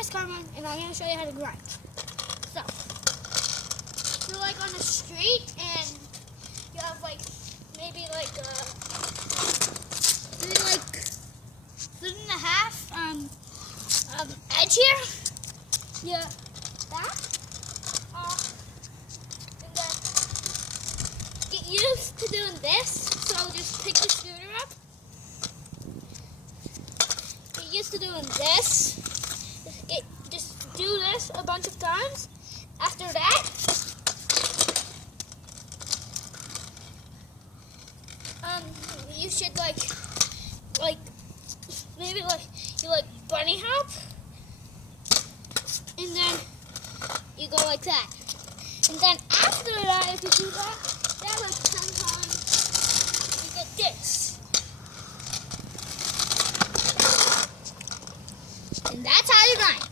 name is Carmen, and I'm going to show you how to grind. So, you're like on the street, and you have like, maybe like, maybe like 1.5 edge here. Yeah, that. And then get used to doing this. So just pick the scooter up. Get used to doing this. Just do this a bunch of times. After that, you should like maybe you bunny hop, and then you go like that. And then after that, if you do that like 10 times, you get this. And that's how you grind.